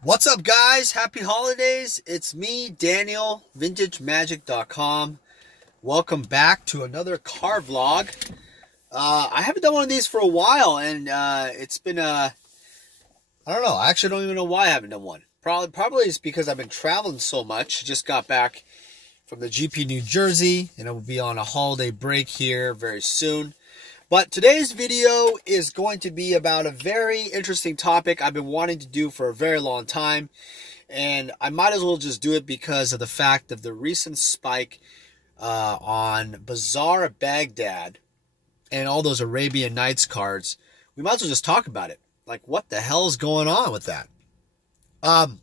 What's up, guys? Happy holidays. It's me, Daniel, VintageMagic.com. Welcome back to another car vlog. I haven't done one of these for a while, and it's been I don't know. I actually don't even know why I haven't done one. Probably it's because I've been traveling so much. Just got back from the GP New Jersey, and I will be on a holiday break here very soon. But today's video is going to be about a very interesting topic I've been wanting to do for a very long time. And I might as well just do it because of the fact of the recent spike on Bazaar Baghdad and all those Arabian Nights cards. We might as well just talk about it. Like, what the hell is going on with that? The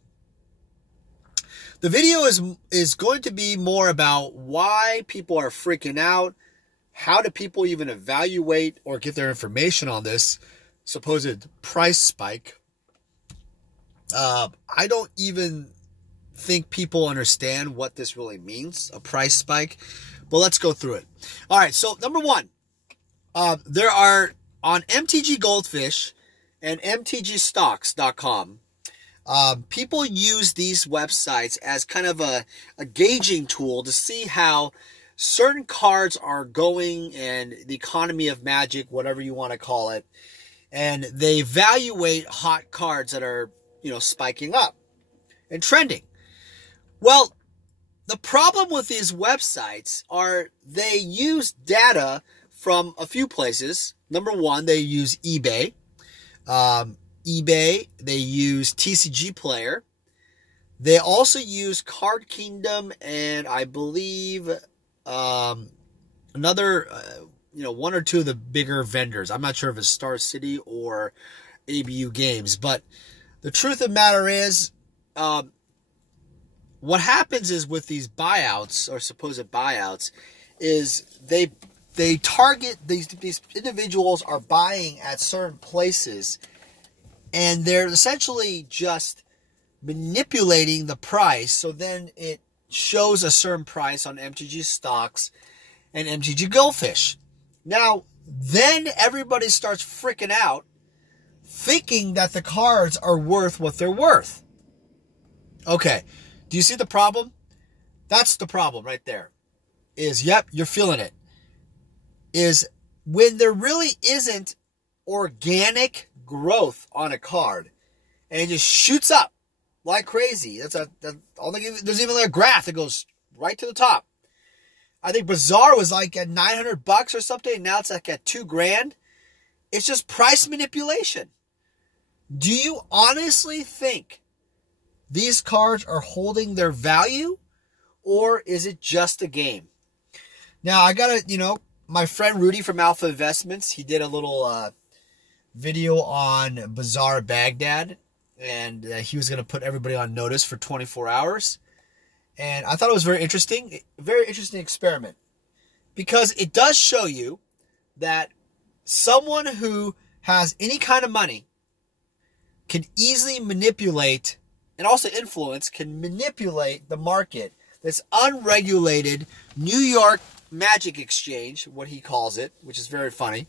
video is going to be more about why people are freaking out. How do people even evaluate or get their information on this supposed price spike? I don't even think people understand what this really means, a price spike. But let's go through it. All right, so number one, there are on MTG Goldfish and MTGstocks.com. People use these websites as kind of a gauging tool to see how certain cards are going and the economy of Magic, whatever you want to call it. And they evaluate hot cards that are, spiking up and trending. Well, the problem with these websites are they use data from a few places. Number one, they use eBay. They use TCG Player. They also use Card Kingdom, and I believe another, one or two of the bigger vendors. I'm not sure if it's Star City or ABU Games, but the truth of the matter is, what happens is with these buyouts or supposed buyouts is they target these individuals are buying at certain places, and they're essentially just manipulating the price. So then it shows a certain price on MTG Stocks and MTG Goldfish. Now, then everybody starts freaking out, thinking that the cards are worth what they're worth. Okay, do you see the problem? That's the problem right there. Yep, you're feeling it. Is when there really isn't organic growth on a card, and it just shoots up like crazy. There's even like a graph that goes right to the top. I think Bazaar was like at $900 or something. Now it's like at $2,000. It's just price manipulation. Do you honestly think these cards are holding their value, or is it just a game? Now I got my friend Rudy from Alpha Investments. He did a little video on Bazaar Baghdad. And he was going to put everybody on notice for 24 hours. And I thought it was very interesting experiment. Because it does show you that someone who has any kind of money can easily manipulate and also influence, can manipulate the market. This unregulated New York Magic Exchange, what he calls it, which is very funny.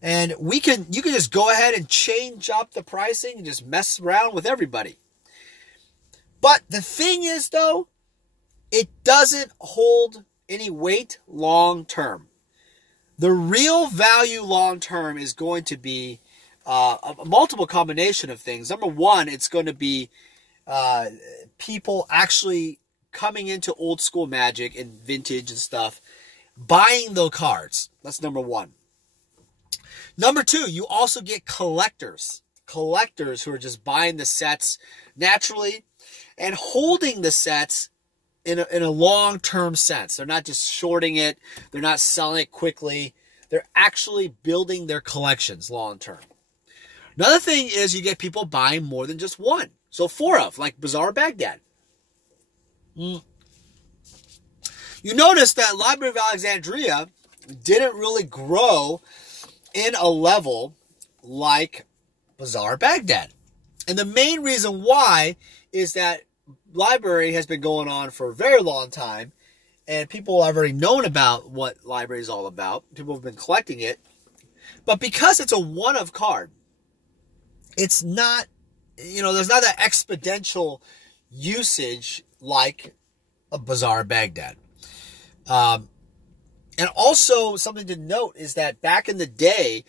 And you can just go ahead and change up the pricing and just mess around with everybody. But the thing is, though, it doesn't hold any weight long term. The real value long term is going to be a multiple combination of things. Number one, it's going to be people actually coming into old school Magic and vintage and stuff, buying those cards. That's number one. Number two, you also get collectors who are just buying the sets naturally and holding the sets in a long-term sense. They're not just shorting it. They're not selling it quickly. They're actually building their collections long-term. Another thing is you get people buying more than just one. So four of, like Bazaar Baghdad. You notice that Library of Alexandria didn't really grow in a level like Bazaar Baghdad. And the main reason why is that library has been going on for a very long time, and people have already known about what library is all about. People have been collecting it. But because it's a one-of card, it's not there's not that exponential usage like a Bazaar Baghdad. And also something to note is that back in the day,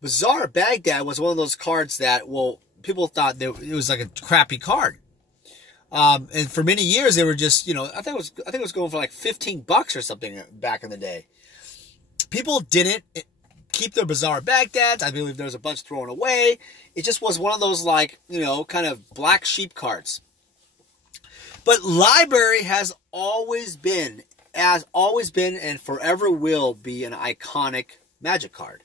Bazaar Baghdad was one of those cards that, well, people thought that it was like a crappy card. And for many years, they were just, I think it was going for like $15 or something back in the day. People didn't keep their Bazaar Bagdads. I believe there was a bunch thrown away. It just was one of those like, kind of black sheep cards. But Library has always been and forever will be an iconic Magic card.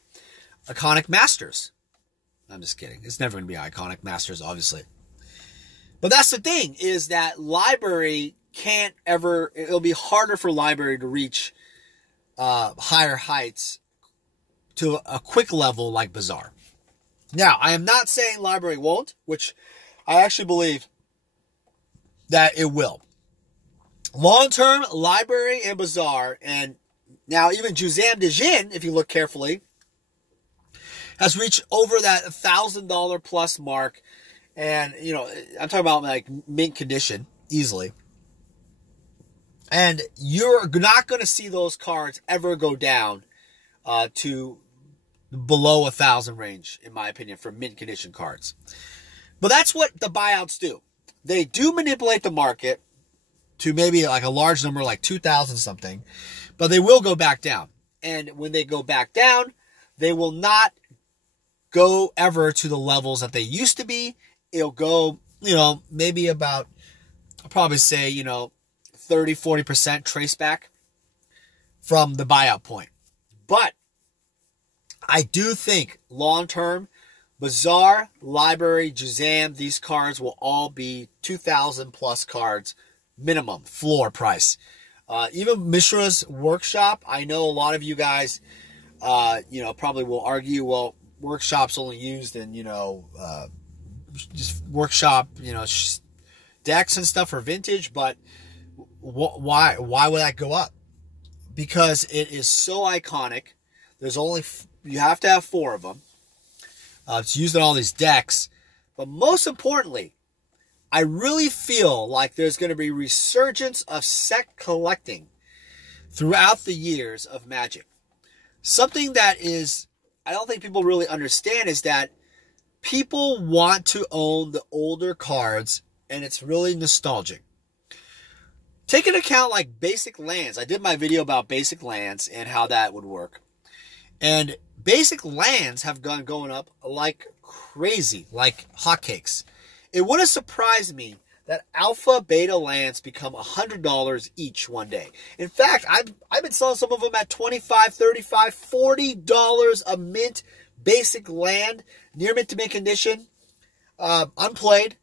Iconic Masters. I'm just kidding. It's never going to be Iconic Masters, obviously. But that's the thing, is that Library can't ever, it'll be harder for Library to reach higher heights to a quick level like Bazaar. Now, I am not saying Library won't, which I actually believe that it will. Long-term, Library and Bazaar, and now even Juzam Djinn, if you look carefully, has reached over that $1,000 plus mark. And, I'm talking about like mint condition, easily. And you're not going to see those cards ever go down to below 1,000 range, in my opinion, for mint condition cards. But that's what the buyouts do. They do manipulate the market to maybe like a large number, like 2,000 something, but they will go back down. And when they go back down, they will not go ever to the levels that they used to be. It'll go, maybe about, I'll probably say, 30-40% trace back from the buyout point. But I do think long-term, Bazaar, Library, Juzam, these cards will all be 2,000 plus cards minimum floor price. Even Mishra's Workshop, I know a lot of you guys, probably will argue, well, Workshop's only used in, just Workshop, decks and stuff for vintage, but why would that go up? Because it is so iconic. There's only, you have to have 4 of them. It's used in all these decks. But most importantly, I really feel like there's going to be resurgence of set collecting throughout the years of Magic. Something that is, I don't think people really understand, is that people want to own the older cards, and it's really nostalgic. Take into account like basic lands. I did my video about basic lands and how that would work. And basic lands have going up like crazy, like hotcakes. It wouldn't surprise me that alpha beta lands become $100 each one day. In fact, I've been selling some of them at $25, $35, $40 a mint basic land, near mint to mint condition, unplayed.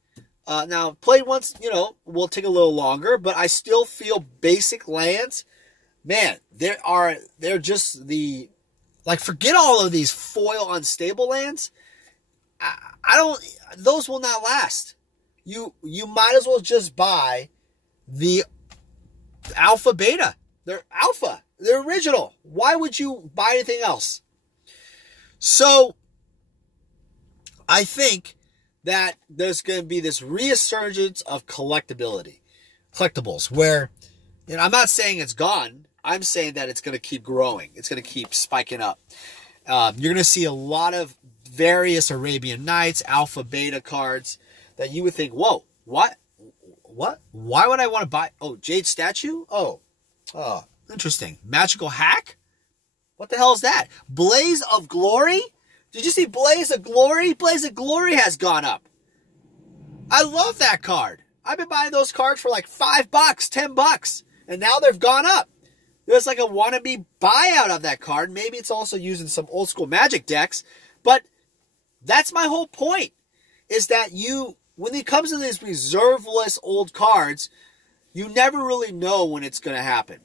Now, played once, will take a little longer, but I still feel basic lands, man, they're just the, like, forget all of these foil unstable lands. Those will not last. You might as well just buy the alpha beta. They're alpha. They're original. Why would you buy anything else? So, I think that there's going to be this resurgence of collectibles, where, I'm not saying it's gone. I'm saying that it's going to keep growing. It's going to keep spiking up. You're going to see a lot of various Arabian Nights, alpha, beta cards that you would think, whoa, what? Why would I want to buy? Oh, Jade Statue? Oh, interesting. Magical Hack? What the hell is that? Blaze of Glory? Did you see Blaze of Glory? Blaze of Glory has gone up. I love that card. I've been buying those cards for like $5, $10, and now they've gone up. There's like a wannabe buyout of that card. Maybe it's also used in some old school Magic decks, but that's my whole point, is that when it comes to these reserve list old cards, you never really know when it's going to happen.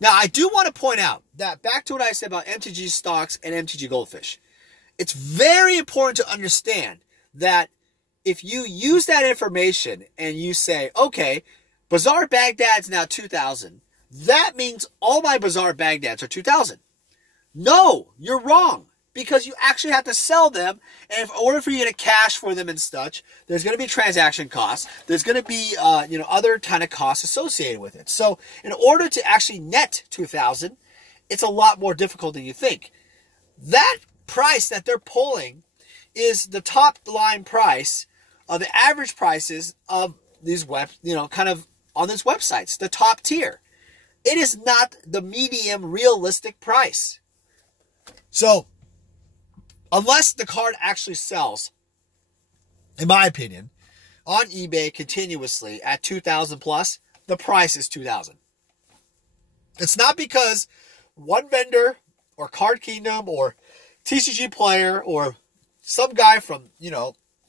Now, I do want to point out that, back to what I said about MTG stocks and MTG Goldfish, it's very important to understand that if you use that information and you say, okay, Bazaar Baghdad's now 2,000, that means all my Bazaar Bagdads are 2,000. No, you're wrong. because you actually have to sell them. And in order for you to get cash for them and such, there's going to be transaction costs. There's going to be, other kind of costs associated with it. So in order to actually net 2,000, it's a lot more difficult than you think. That price that they're pulling is the top line price of the average prices of these kind of on these websites, the top tier. It is not the medium realistic price. So, unless the card actually sells, in my opinion, on eBay continuously at 2,000 plus, the price is 2,000. It's not because one vendor or Card Kingdom or TCG Player or some guy from,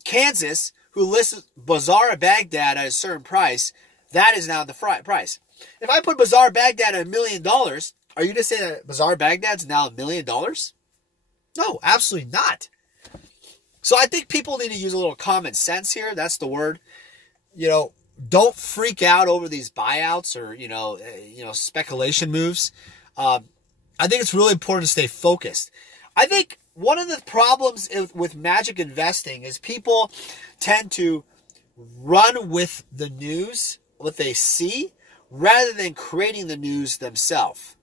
Kansas who lists Bazaar Baghdad at a certain price, that is now the price. If I put Bazaar Baghdad at $1 million, are you going to say that Bazaar Baghdad's now $1 million? No, absolutely not. So I think people need to use a little common sense here. That's the word. Don't freak out over these buyouts or, speculation moves. I think it's really important to stay focused. I think one of the problems with Magic investing is people tend to run with the news, what they see, rather than creating the news themselves.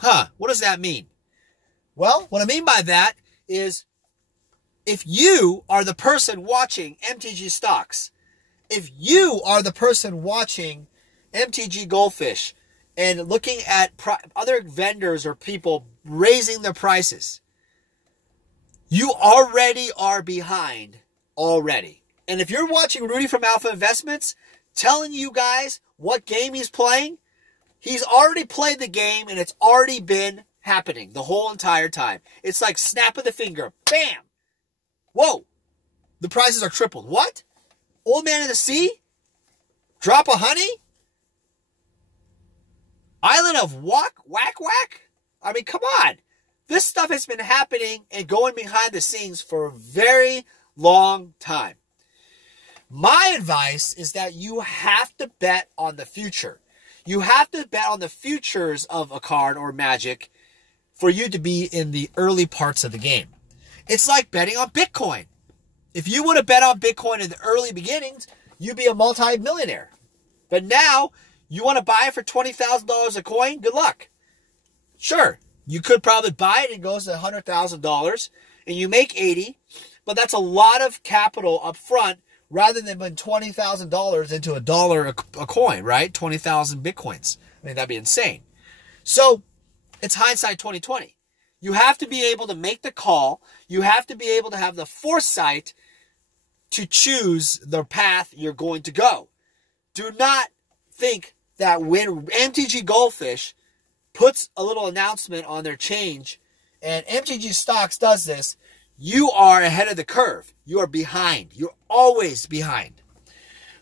What does that mean? Well, what I mean by that is if you are the person watching MTG stocks, if you are the person watching MTG Goldfish and looking at other vendors or people raising their prices, you already are behind already. And if you're watching Rudy from Alpha Investments telling you guys what game he's playing, he's already played the game and it's already been happening the whole entire time. It's like snap of the finger. Bam! Whoa! The prices are tripled. What? Old Man in the Sea? Drop of Honey? Island of Whack? I mean, come on. This stuff has been happening and going behind the scenes for a very long time. My advice is that you have to bet on the future. You have to bet on the futures of a card or Magic for you to be in the early parts of the game. It's like betting on Bitcoin. If you would have bet on Bitcoin in the early beginnings, you'd be a multi-millionaire. But now, you want to buy it for $20,000 a coin? Good luck. Sure, you could probably buy it and it goes to $100,000 and you make 80, but that's a lot of capital up front rather than putting $20,000 into $1 a coin, right? 20,000 Bitcoins. I mean, that'd be insane. So, it's hindsight 2020. You have to be able to make the call. You have to be able to have the foresight to choose the path you're going to go. Do not think that when MTG Goldfish puts a little announcement on their change and MTG Stocks does this, you are ahead of the curve. You are behind. You're always behind.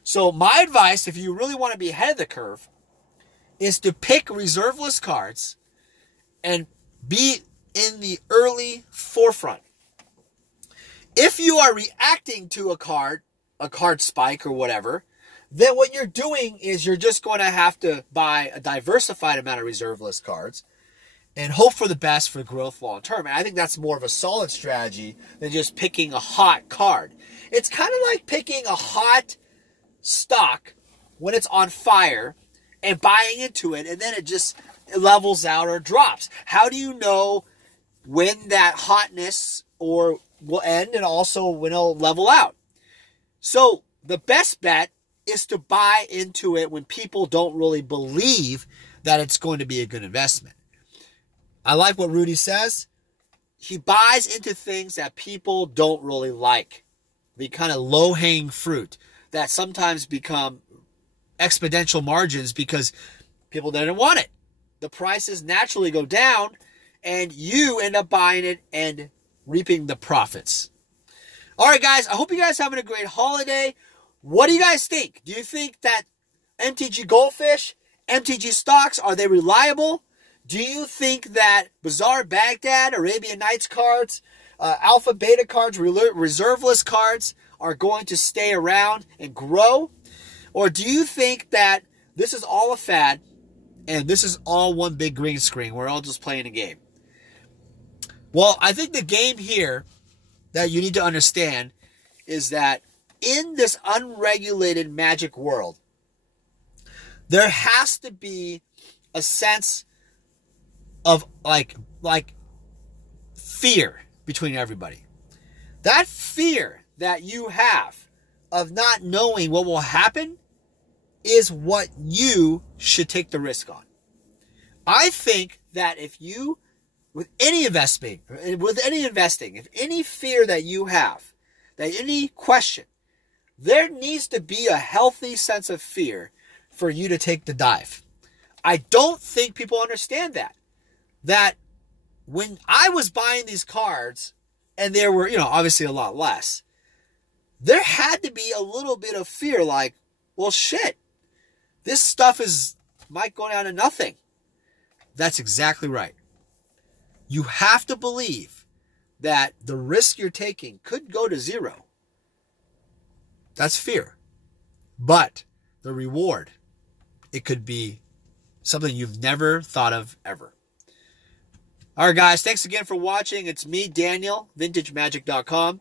So my advice, if you really want to be ahead of the curve, is to pick reserve list cards and be in the early forefront. If you are reacting to a card spike or whatever, then what you're doing is you're just going to have to buy a diversified amount of reserve list cards and hope for the best for growth long term. And I think that's more of a solid strategy than just picking a hot card. It's kind of like picking a hot stock when it's on fire and buying into it, and then it just levels out or drops. How do you know when that hotness will end and also when it'll level out? So the best bet is to buy into it when people don't really believe that it's going to be a good investment. I like what Rudy says. He buys into things that people don't really like. The kind of low-hanging fruit that sometimes become exponential margins because people didn't want it. The prices naturally go down and you end up buying it and reaping the profits. All right, guys, I hope you guys are having a great holiday. What do you guys think? Do you think that MTG Goldfish, MTG stocks, are they reliable? Do you think that Bazaar Baghdad, Arabian Nights cards, Alpha Beta cards, reserve list cards are going to stay around and grow? Or do you think that this is all a fad and this is all one big green screen? We're all just playing a game. Well, I think the game here that you need to understand is that in this unregulated Magic world, there has to be a sense of like fear between everybody. That fear that you have of not knowing what will happen is what you should take the risk on. I think that if you, with any investing, if any fear that you have, that any question, there needs to be a healthy sense of fear for you to take the dive. I don't think people understand that. That when I was buying these cards, and there were, obviously a lot less, there had to be a little bit of fear, like, well, shit, this stuff might go down to nothing. That's exactly right. You have to believe that the risk you're taking could go to zero. That's fear. But the reward, it could be something you've never thought of ever. All right, guys, thanks again for watching. It's me, Daniel, VintageMagic.com.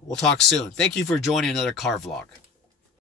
We'll talk soon. Thank you for joining another car vlog.